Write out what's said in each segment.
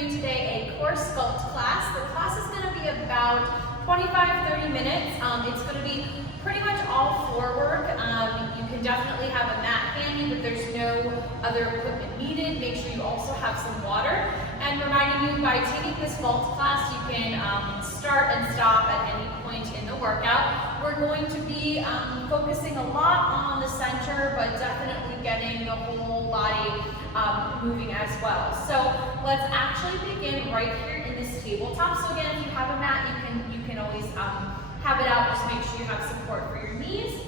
you today a core sculpt class. The class is going to be about 25-30 minutes. It's going to be pretty much all floor work. You can definitely have a mat handy, but there's no other equipment needed. Make sure you also have some water. And reminding you, by taking this sculpt class, you can start and stop at any point in the workout. We're going to be focusing a lot on the center, but definitely getting the whole body moving as well. So let's actually begin right here in this tabletop. So again, if you have a mat, you can always have it out. Just make sure you have support for your knees.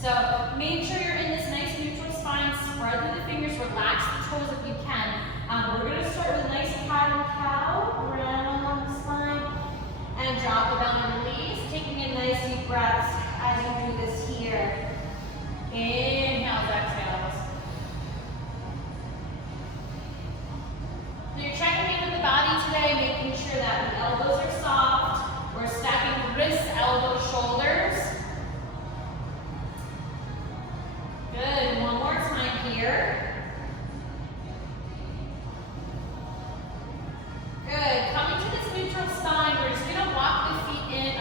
So make sure you're in this nice neutral spine. Spread through the fingers. Relax the toes if you can. We're going to start with a nice cat-cow around the spine and drop the belly and release. Taking in nice deep breaths as you do this here. Inhales, exhales. So you're checking in with the body today, making sure that the elbows are soft. We're stacking wrists, elbows, shoulders. Good. One more time here. Good. Coming to this neutral spine, we're just going to walk the feet in,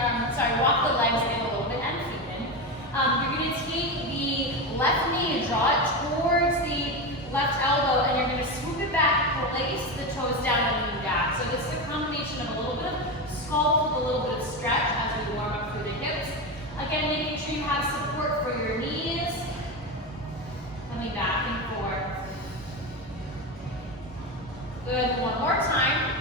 walk the legs in a little bit and feet in. You're going to take the left knee and draw it towards the left elbow, and you're going to swoop it back, place the toes down and lean back. So this is a combination of a little bit of sculpt with a little bit of stretch as we warm up through the hips. Again, making sure you have support for your knees. Coming back and forth. Good. One more time.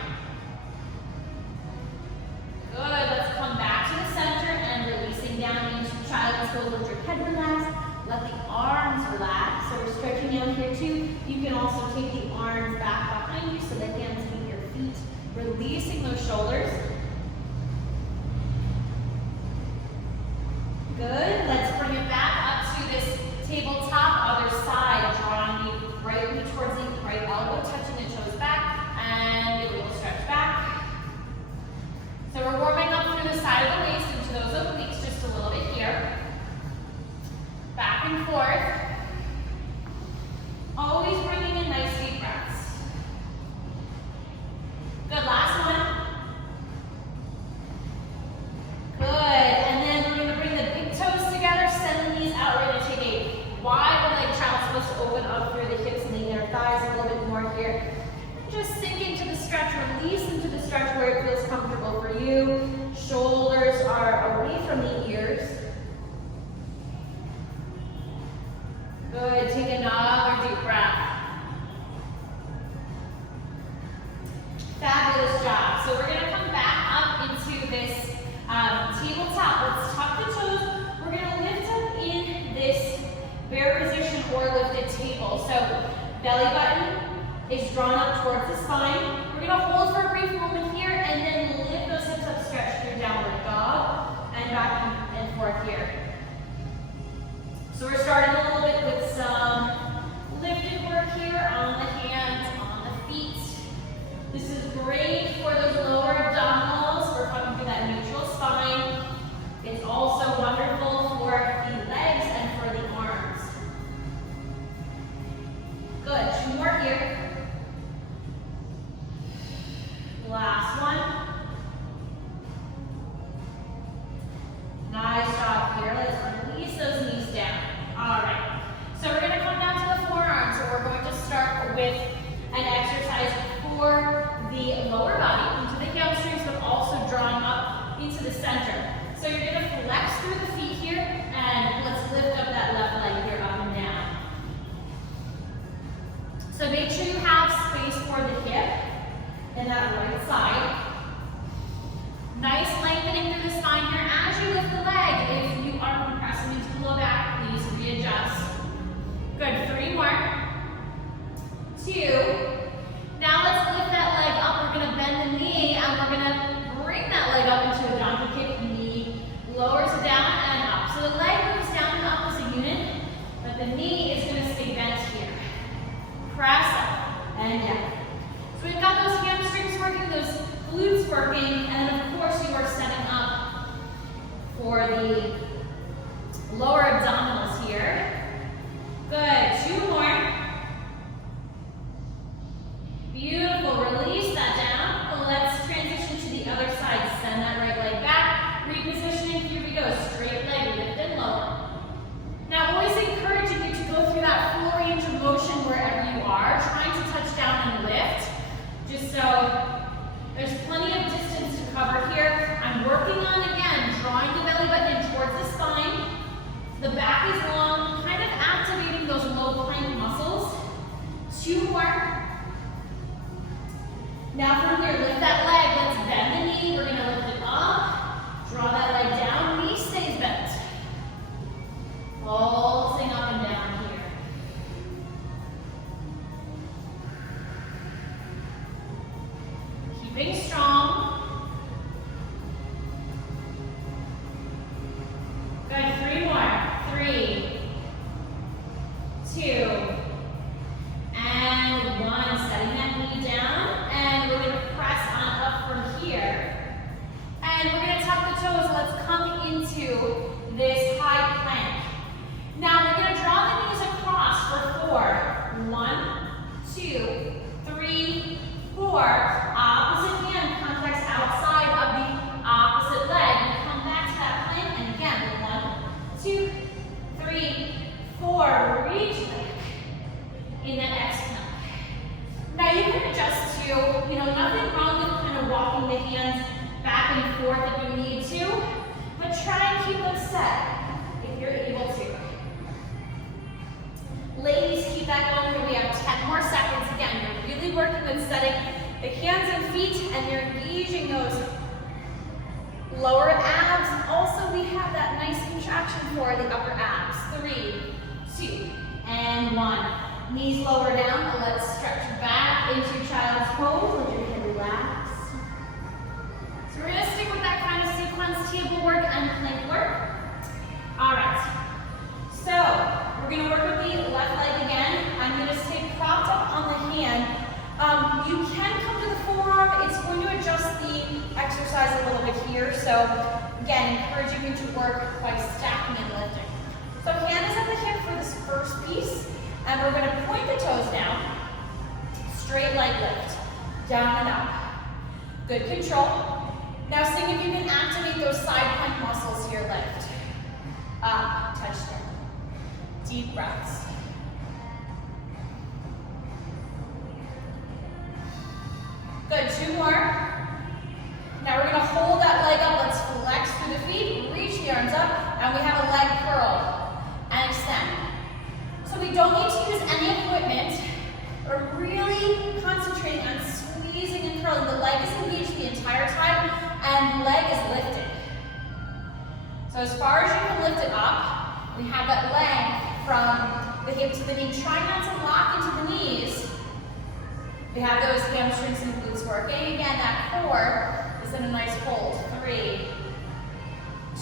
Good. Let's come back to the center and releasing down into child's pose. Let your head relax. Let the arms relax. So we're stretching out here too. You can also take the arms back behind you so the hands meet your feet. Releasing those shoulders. Good. Let's bring it back up to this tabletop, other side. Drawing the right knee towards the right elbow, touching the toes back, and a little stretch back. So we're warming up through the side of the waist into those obliques just a little bit here. Back and forth. Always bringing in nice deep breaths. Good, last one. Good, and then we're going to bring the big toes together, send the knees out. We're going to take a wide leg, child's pose to open up through the hips and the inner thighs a little bit more here. Just sink into the stretch, release into the stretch where it feels comfortable for you. Shoulders are away from the ears. Good, take another deep breath. Fabulous job. So we're going to come back up into this tabletop. Let's tuck the toes. We're going to lift up in this bear position or lifted table. So belly button is drawn up towards the spine. We're going to hold for a brief moment here and then lift those hips up, stretch through downward dog and back and forth here. So we're starting a little bit with some lifted work here on the hands, on the feet. This is great for those lower abdominals. We're coming through that neutral spine. It's also wonderful for the legs and for the arms. Good. Two more here. Last one. Nice job here. Let's release those knees down. All right. So we're going to come down to the forearms. So we're going to start with an exercise for the lower body into the hamstrings, but also drawing up into the center. So you're going to flex through the feet here, and let's lift up that left leg here, up and down. So make sure you have space for the hip and that right side. Nice lengthening through the spine here as you lift the leg. If you are compressing into the low back, please readjust. Good, 3 more. 2. Now let's lift that leg up. We're going to bend the knee and we're going to bring that leg up into a donkey kick. Knee lowers it down and up. So the leg moves down and up as a unit, but the knee is going to stay bent here. Press up and down. So we've got those hamstrings working, those glutes working, and then of course you are setting up for the lower abdominals here. Good, 2 more. Beautiful. toes, let's come into this high plank. Now we're going to draw the knees across for 4. 1, 2, 3, 4. Opposite hand contacts outside of the opposite leg. We come back to that plank, and again, 1, 2, 3, 4. Reach back in that exhale. Now you can adjust to, nothing wrong with kind of walking the hands back and forth if you need to, but try and keep them set if you're able to. Ladies, keep that going here. We have 10 more seconds. Again, you're really working with setting the hands and feet, and you're engaging those lower abs. Also, we have that nice contraction for the upper abs. 3, 2, and 1. Knees lower down, and let's stretch back into child's pose. Let your head relax. So we're going to stick with that kind of sequence, table work and plank work. All right. So we're going to work with the left leg again. I'm going to stay propped up on the hand. You can come to the forearm. It's going to adjust the exercise a little bit here. So again, encouraging you to work by stacking and lifting. So hand is at the hip for this first piece. And we're going to point the toes down, straight leg lift, down and up. Good control. Now see if you can activate those side plank muscles here, lift. Up, touch down. Deep breaths. Good, 2 more. Now we're going to hold that leg up. Let's flex through the feet, reach the arms up, and we have a leg curl and extend. So we don't need to use any equipment. We're really concentrating on squeezing and curling. The leg is engaged the entire time, and the leg is lifted. So as far as you can lift it up, we have that length from the hip to the knee. Try not to lock into the knees. We have those hamstrings and glutes working. Again, that core is in a nice hold. 3,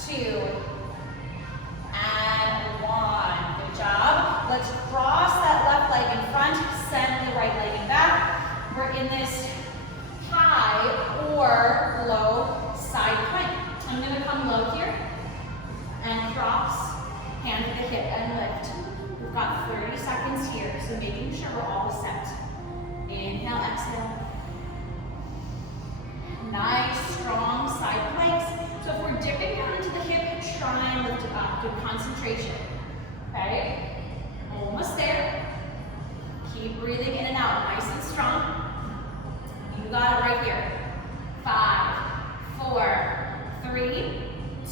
2, and 1. Good job. Let's cross that left leg in front, send the right leg in back. We're in this high or low side plank. I'm going to come low here and cross, hand to the hip and lift. We've got 30 seconds here, so making sure we're all set. Inhale, exhale. Nice, strong side planks. So if we're dipping down into the hip, try and lift it up. Good concentration. Okay? Almost there. Keep breathing in and out, nice and strong. You got it right here. 5, 4, 3,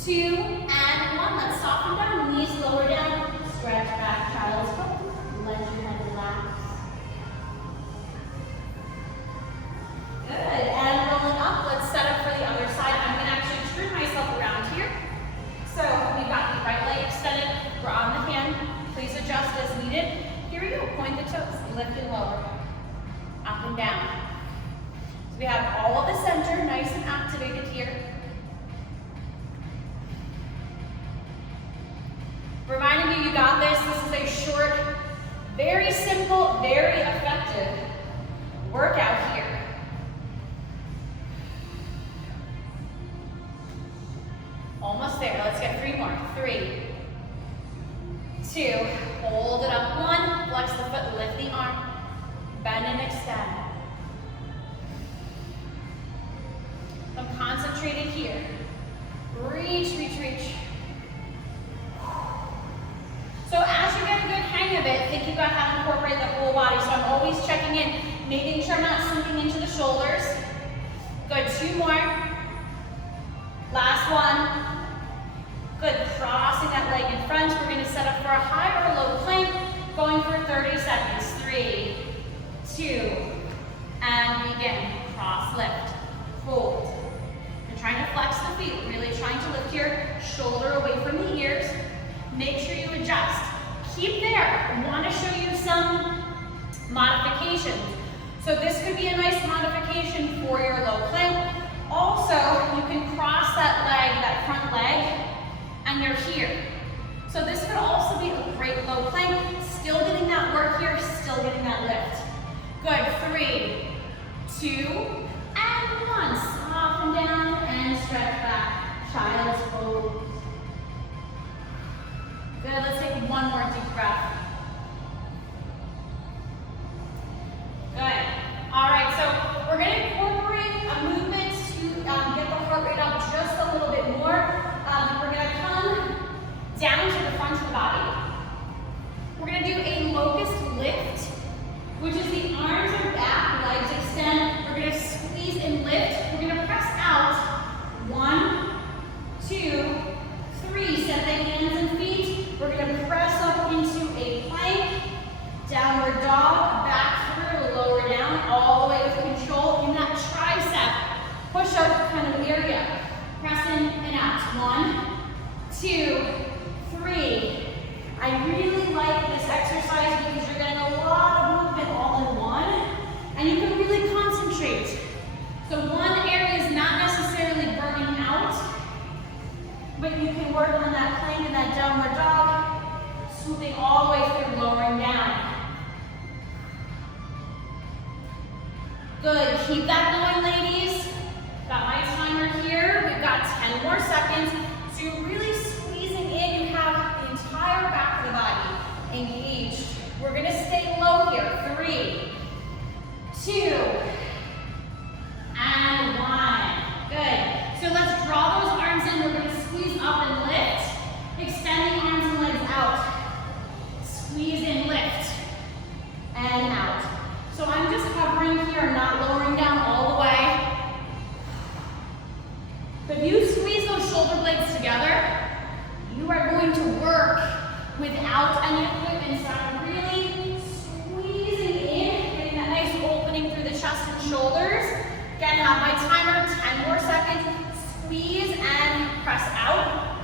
2, and 1. Let's soften down, knees lower down. Stretch back, child's pose. Let your head relax. Good, and rolling up, let's set up for the other side. I'm going to actually turn myself around here. So we've got the right leg extended, we're on the hand. Please adjust as needed. Here we go, point the toes, lift and lower. Up and down. So we have all of the center nice and activated here. Reminding you, you got this. This is a short, very simple, very effective workout here. Almost there. Let's get 3 more. 3, 2, hold it up. 1, flex the foot, lift the arm, bend and extend. I'm concentrated here. Reach, reach, reach. So as you get a good hang of it, think about how to incorporate the whole body. So I'm always checking in, making sure I'm not sinking into the shoulders. Good, 2 more. Last one. Good, crossing that leg in front. We're going to set up for a high or low plank, going for 30 seconds. 3, 2, and begin. Cross, lift, hold. You're trying to flex the feet, really trying to lift your shoulder away from the ears. Make sure you adjust. Keep there. I want to show you some modifications. So this could be a nice modification for your low plank. Also, you can cross that leg, that front leg, and you're here. So this could also be a great low plank. Still getting that work here, still getting that lift. Good, 3, 2, and 1. Soften down and stretch back. child's pose. Good, let's take one more deep breath. Good. All right, so we're gonna incorporate a movement to get the heart rate up just a little bit more. We're gonna come down to the front of the body. We're gonna do a locust lift, which is the arms are back, legs extend. We're gonna squeeze and lift. We're gonna press out. 1, 2, 3. Set the hands and feet. We're gonna press up into a plank, downward dog, back through, lower down, all the way with control in that tricep push-up kind of area. Press in and out. 1, 2, 3. I really like this exercise because you're getting a lot of movement all in one, and you can really concentrate. So one area is not necessarily burning out, but you can work on that plank and that downward dog, swooping all the way through, lowering down. Good, keep that going, ladies. Got my timer here. We've got 10 more seconds. So you're really squeezing in. You have the entire back of the body engaged. We're gonna stay low here. 3, 2, and 1. Good. So let's draw those arms in. We're gonna squeeze up and lift. Extend the arms and legs out. Squeeze in, lift, and out. So I'm just hovering here, I'm not lowering down all the way. But if you squeeze those shoulder blades together, you are going to work without any equipment. So I'm really squeezing in, getting that nice opening through the chest and shoulders. Again, have my timer, 10 more seconds. Squeeze and press out.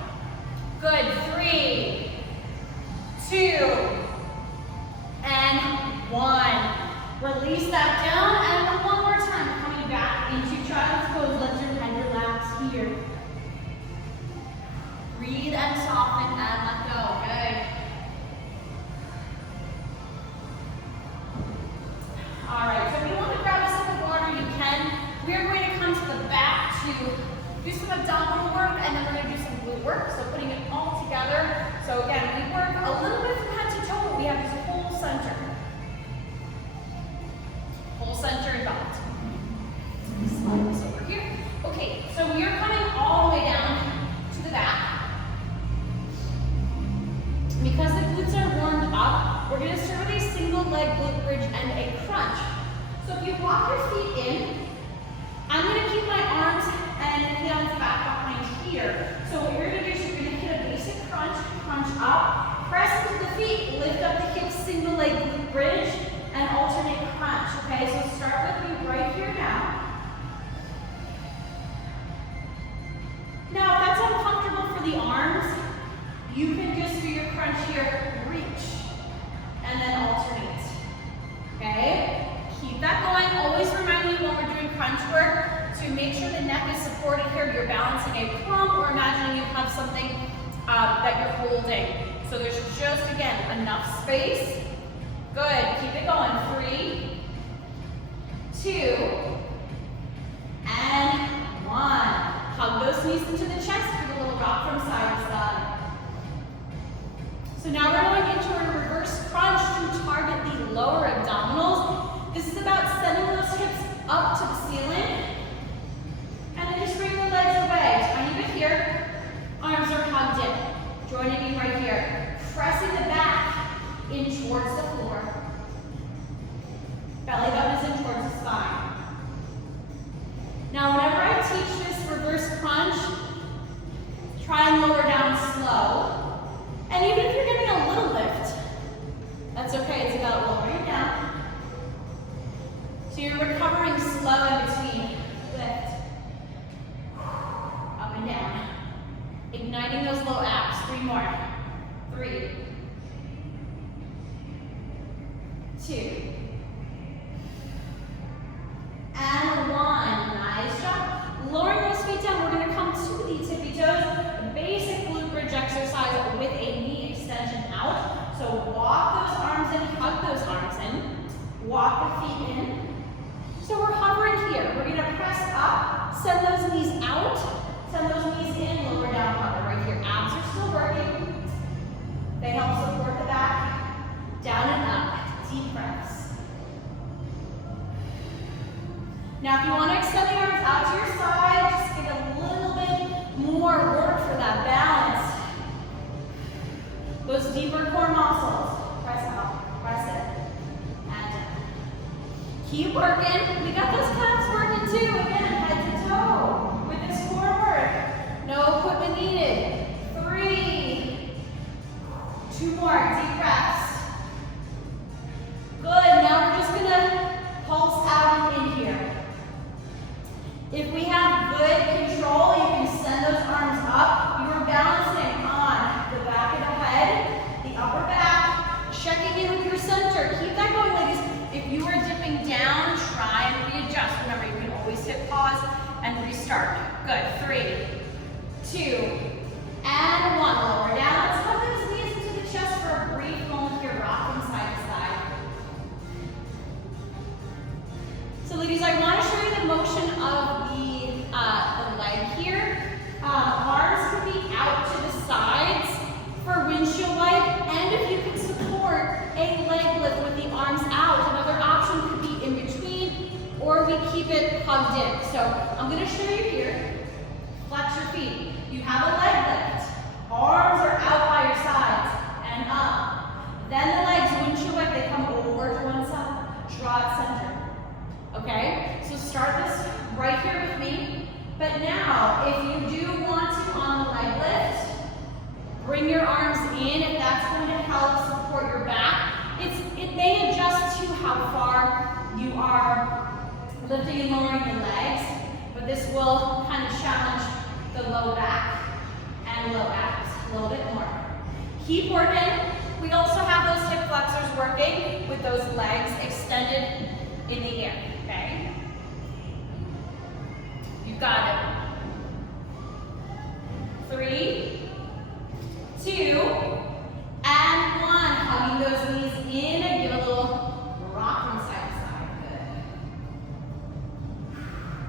Good, 3, 2, and 1. Release that down, and one more time, coming back into child's pose. Let your head relax here. Breathe and soften and let go. Good. All right, so if you want to grab a sip of water, you can. We are going to come to the back to do some abdominal work, and then we're going to do some glute work, so putting it all together. So again, we work a little bit from head to toe, but we have this whole center. Whole center involved. Slide this over here. Okay, so we are coming all the way down to the back. Because the glutes are warmed up, we're going to start with a single leg glute bridge and a crunch. So if you walk your feet in, I'm going to keep my arms and hands back behind here. So what you're going to do is you're going to hit a basic crunch, crunch up, press with the feet, lift up the hips, single leg glute bridge, and alternate crunch. Okay, so start with me right here now. Now, if that's uncomfortable for the arms, you can just do your crunch here, reach, and then alternate. Okay? Keep that going. Always remind me when we're doing crunch work to make sure the neck is supported here. You're balancing a plum, or imagining you have something that you're holding. So there's just, again, enough space. Good. Keep it going. 3, 2, and 1. Hug those knees into the chest. Do a little rock from side to side. So now we're going into a reverse crunch to target the lower abdominals. This is about sending those hips up to the ceiling. And then just bring your legs away. Tiny bit here. Arms are hugged in. Joining me right here. Pressing the back in towards the floor. Belly button is in towards the spine. Now, whenever I teach this reverse crunch, try and lower down slow. And even if you're getting a little lift, that's okay. It's about lowering down. So you're recovering slow in between. Lift. Up and down. Igniting those low abs. 3 more. 3, 2, and 1. Nice job. Lowering those feet down, we're going to come to the tippy toes. A basic glute bridge exercise with a knee extension out. So walk those arms in, hug those arms in, walk the feet in. So we're hovering here. We're going to press up, send those knees out, Send those knees in, lower down, hover right here. Abs are still working. They help support the back. Down and up. Deep breaths. Now if you want to extend the arms out to your side, just get a little bit more work for that balance. Those deeper core muscles. Press out, press in, and down. Keep working. We got those calves working too. Again, head to toe with this core work. No equipment needed. 3. 2 more. Deep breaths. Good. Now we're just gonna pulse out and in here. If we have good control, you can send those arms up. You are balancing on the back of the head, the upper back, checking in with your center. Keep that going, ladies. If you are dipping down, try and readjust. Remember, you can always hit pause and restart. Good. 3, 2, and 1. Lower down. Let's hug those knees into the chest for a brief moment here, rocking side to side. So ladies, I want to show you the motion of the leg here. Arms can be out to the sides for windshield wipe, and if you can support a leg lift with the arms out, another option could be in between, or we keep it hugged in. So I'm going to show you here. Flex your feet. You have a leg lift. Arms are out by your sides and up. Then the legs, windshield wipe, they come over to one side. Draw it center. Okay, so start this right here with me. But now, if you do want to on the leg lift, bring your arms in if that's going to help support your back. It may adjust to how far you are lifting and lowering the legs, but this will kind of challenge the low back and low abs a little bit more. Keep working. We also have those hip flexors working with those legs extended in the air. Okay? You got it. 3, 2, and 1. Hugging those knees in and give a little rock from side to side. Good.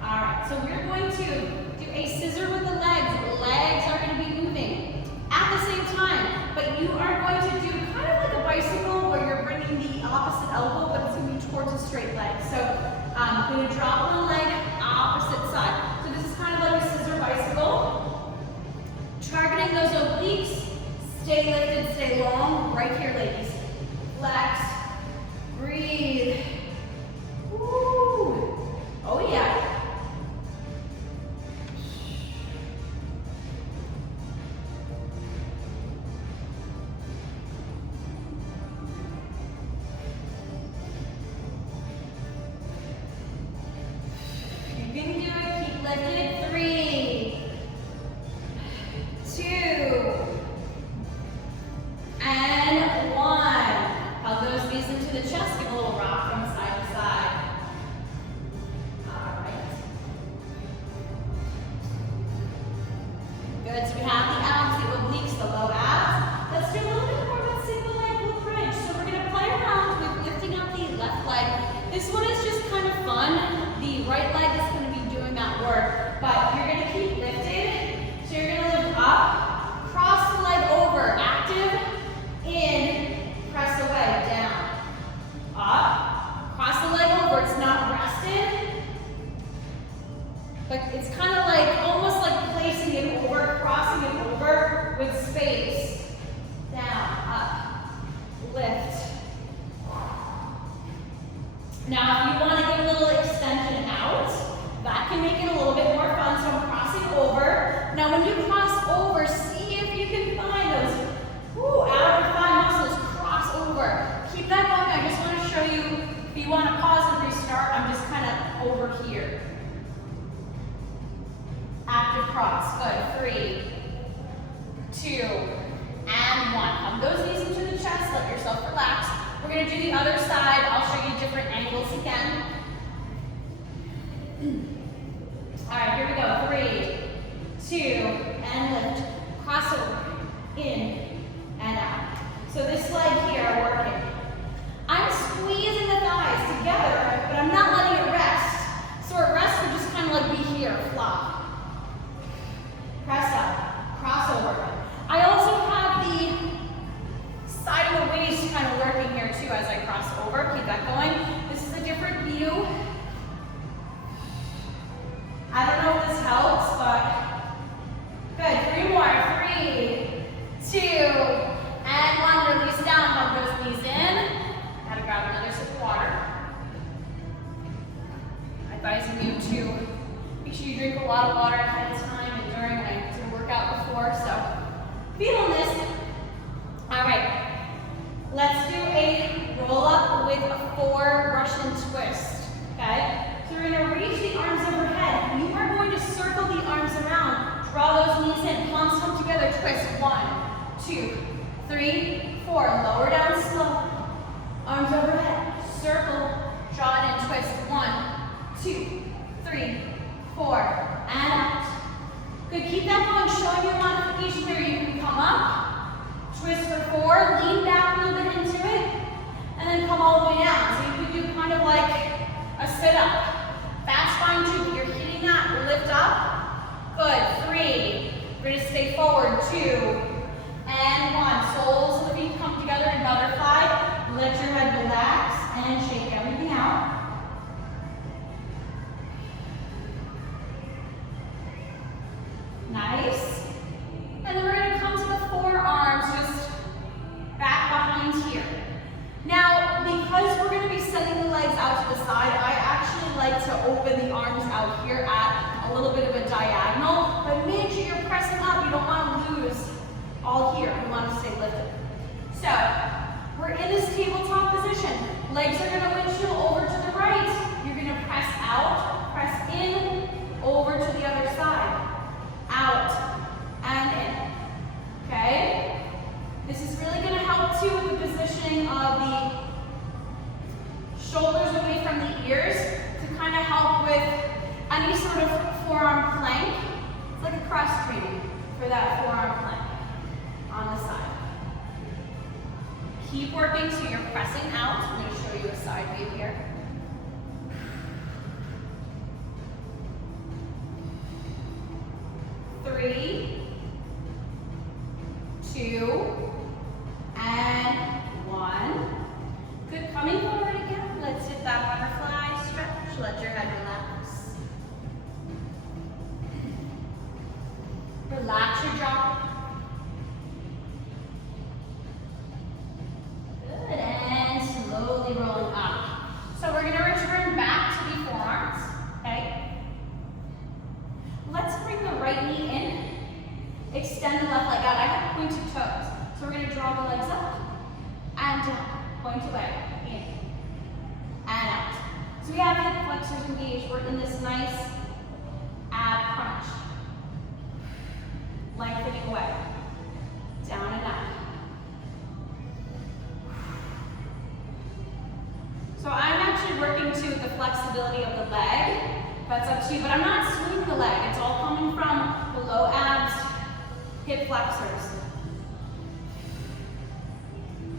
All right, so we're going to do a scissor with the legs. Legs are going to be moving at the same time, but you are going to do kind of like a bicycle where you're bringing the opposite elbow, but it's going to be towards a straight leg. So I'm going to drop one leg, opposite side. So this is kind of like a scissor bicycle. Targeting those obliques. Stay lifted, stay long. Right here, ladies. Flex. Breathe. Woo. Oh, yeah. You can do it. Keep lifted. 3, 2, and 1. Hug those knees into the chest. Give a little rock from side to side. All right. Good. So we have the abs, the obliques, the low abs. Let's do a little bit more of that single leg glute bridge. So we're going to play around with lifting up the left leg. This one is just kind of fun. The right leg is going to be doing that work, but you're going to keep lifted. So you're going to lift up, cross the leg over, active, in, press away, down, up, cross the leg over. It's not rested, but it's kind of like, almost like placing it over, crossing it over with space. Down, up, lift. Now, if you want to get a little extension out, that can make it a little bit more fun. So I'm crossing over. Now, when you cross over, see if you can find those outer thigh muscles cross over. Keep that going. I just want to show you, if you want to pause and restart, I'm just kind of over here. Active cross. Good. 3, 2, and 1. Hug those knees into the chest. Let yourself relax. We're going to do the other side. I'll show you different angles again. All right, here we go. 3, 2, and lift. Cross over. In and out. So this leg here, working. I'm squeezing the thighs together, but I'm not letting it rest. So at rest, we're just kind of like be here, flop. cross over. Keep that going. This is a different view. I don't know if this helps, but good. 3 more. 3, 2, and 1. Release down. Hug those knees in. Gotta grab another sip of water. I advise you to make sure you drink a lot of water ahead of time and during. I did a workout before, so feel this. All right. Let's do a roll up with a 4 Russian twist. Okay? So we're going to reach the arms overhead. You are going to circle the arms around. Draw those knees in. Palms come together. Twist. 1, 2, 3, 4. Lower down slow. Arms overhead. Circle. Draw it in. Twist. 1, 2, 3, 4. And out. Good. Keep that going. Showing your modification there. You can come up. Twist for 4. Lean back a little bit into it. And then come all the way down. So you could do kind of like a sit-up. Fast spine too, but you're hitting that lift up. Good. 3. We're going to stay forward. 2 and 1. Soles of the feet come together in butterfly. Let your head relax and shake everything out. Nice. And then we're going to come to the forearms, just back behind here. Now, because we're going to be sending the legs out to the side, I actually like to open the arms out here at a little bit of a diagonal, but make sure you're pressing up. You don't want to lose all here. You want to stay lifted. So, we're in this tabletop position. Legs are going to windshield over to the right. You're going to press out, press in, over to the other side. Out and in. Okay? This is really going to help too with the positioning of the shoulders away from the ears to kind of help with any sort of forearm plank. It's like a cross training for that forearm plank on the side. Keep working so you're pressing out. I'm going to show you a side view here. Three, 2, and 1. Good. Coming forward again. Let's hit that butterfly stretch. Let your head relax. Relax your jaw. Good. And slowly rolling up. So we're going to return back to the forearms. Okay? Let's bring the right knee in. Extend the left leg out. I have pointed toes. So we're going to draw the legs up and down. Point away. In. And out. So we have hip flexors engaged. We're in this nice ab crunch. Lengthening away. Down and out. So I'm actually working to the flexibility of the leg. That's up to you, but I'm not swinging the leg. It's all coming from the low abs, hip flexors.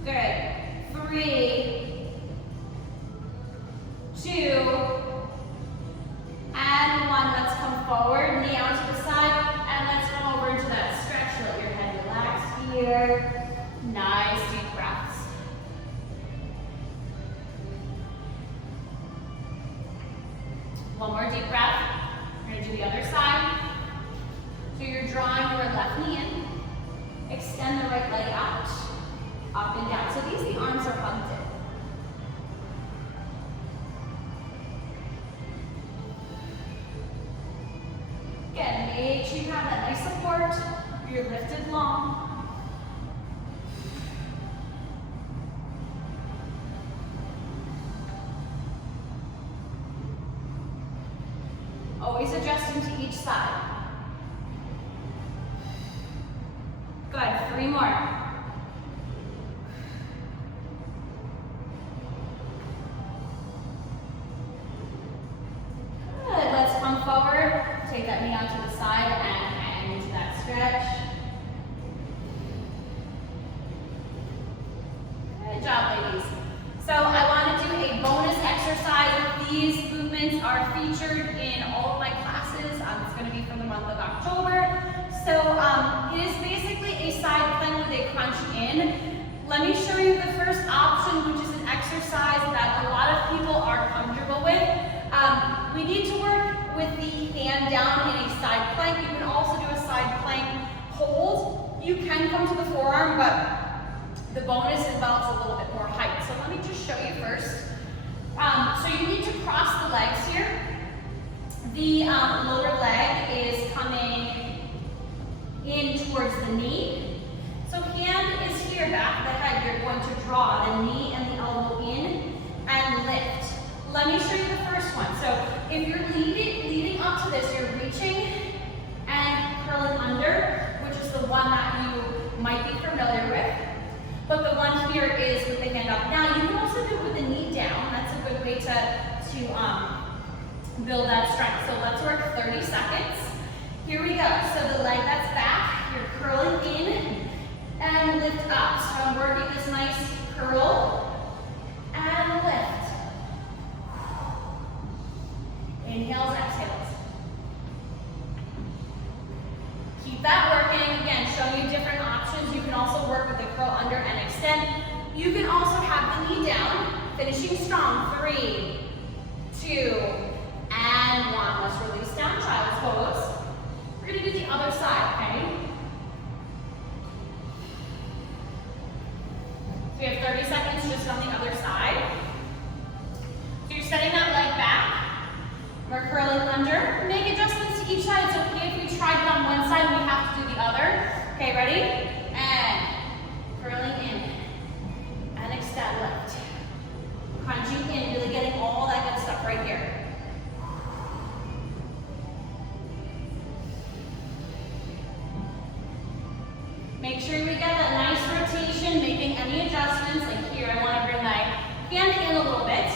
Good. 3, 2, and 1. Let's come forward, knee out to the side, and let's come over into that stretch. Let your head relax here. Nice deep breaths. One more deep breath. We're going to do the other side. So you're drawing your left knee in. Extend the right leg out. Up and down. So the arms are hugged in. Again, make sure you have that nice support. You're lifted long. Always adjusting to each side. Good. 3 more. Good. Let's come forward. Take that knee out to the side and hang into that stretch. Good job, ladies. So I want to do a bonus exercise. These movements are featured in all of my classes. It's going to be for the month of October. So it is basically a side plank with a crunch in. Let me show you the first option, which is an exercise that a lot of people are comfortable with. We need to work with the hand down in a side plank. You can also do a side plank hold. You can come to the forearm, but the bonus involves a little bit more height. So let me just show you first. So you need to cross the legs here. The lower leg is coming in towards the knee. So hand is here, back of the head. You're going to draw the knee and the elbow in and lift. Let me show you the first one. So if you're leading up to this, you're reaching and curling under, which is the one that you might be familiar with. But the one here is with the hand up. Now you can also do it with the knee down. That's a good way to build that strength. So let's work 30 seconds. Here we go. So the leg that's back, you're curling in and lift up. So I'm working this nice curl and lift. Inhales, exhales. Keep that working. Again, showing you different options. You can also work with the curl under and extend. You can also have the knee down, finishing strong. 3, 2, and 1. Let's release down, child's pose. We're going to do the other side, okay? So we have 30 seconds just on the other side. So you're setting that leg back. We're curling under. Make adjustments to each side. It's okay if we tried it on one side, we have to do the other. Okay, ready? And curling in. And extend, lift. Crunching in, really getting all that good stuff right here. Make sure we get that nice rotation, making any adjustments. Like here, I want to bring my hand in a little bit.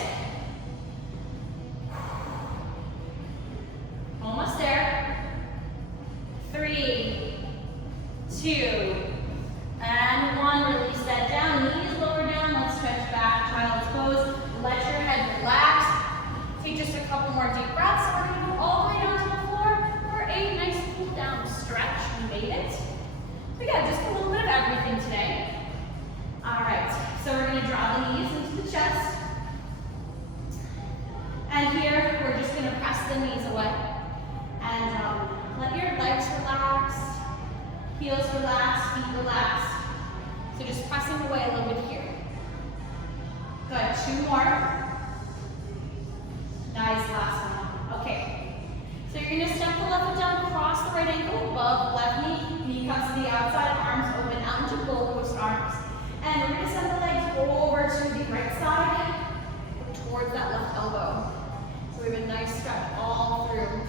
Almost there. 3, 2, and 1. Release that down. Knees lower down. Let's stretch back. Child's pose. Let your head relax. Take just a couple more deep breaths. We're going to go all the way down to the floor for a nice cool down stretch. We made it. So yeah, just a little bit of everything today. All right. So we're going to draw the knees into the chest. And here, we're just going to press the knees away. And let your legs relax, heels relax, feet relax. So just pressing away a little bit here. Good, 2 more. Nice, last one. Okay. So you're going to step the left foot down, cross the right ankle above left knee, knee cuts to the outside, arms open out into Gold Coast arms. And we're going to send the legs over to the right side, towards that left elbow. So we have a nice stretch all through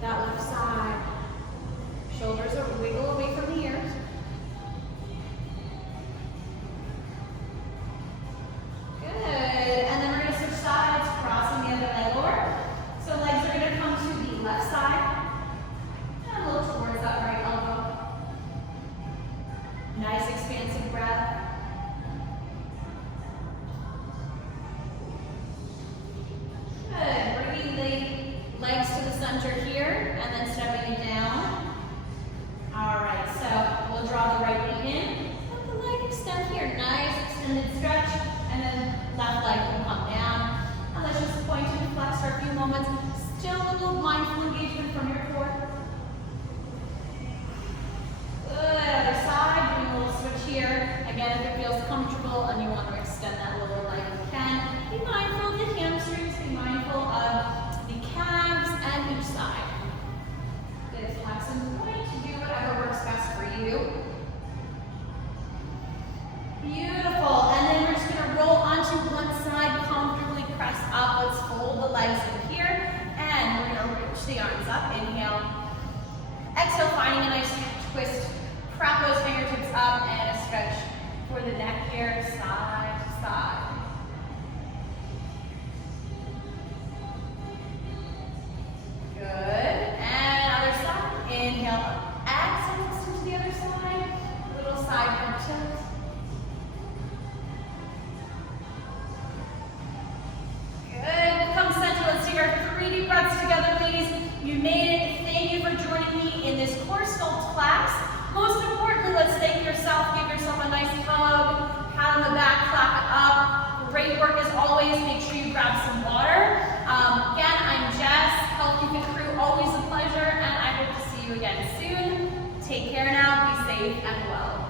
that left side. Shoulders are wiggle away from the ears. Good. And then we're going to switch sides, crossing the other leg over. So legs are going to come to the left side and look towards that right elbow. Nice expansive breath. Good. Bringing the legs to the center here and then stepping it down. All right, so we'll draw the right knee in. Let the leg extend here. Nice extended stretch. And then left leg will come down. And let's just point and flex for a few moments. Still a little mindful engagement from your core. Good. Other side. Doing a little switch here. Again, if it feels comfortable and you want to extend that lower leg, you can. Be mindful of the hamstrings. Be mindful of the calves and each side. Good. Flex and point. Do whatever works best for you. Beautiful. And then we're just going to roll onto one side, comfortably press up. Let's fold the legs in here. And we're going to reach the arms up. Inhale. Exhale, finding a nice twist. Prep those fingertips up and a stretch for the neck here, side to side. Good. And other side. Inhale. Exhale, listen to the other side. Little side bump tilt. Good. Come center. Let's take our 3 deep breaths together, ladies. You made it. Thank you for joining me in this core sculpt class. Most importantly, let's thank yourself. Give yourself a nice hug. Pat on the back, clap it up. Great work as always. Make sure you grab some water. Again, I'm Jess, Health Keep It Crew. Always a pleasure, and I hope to see you again soon. Take care now. Be safe and well.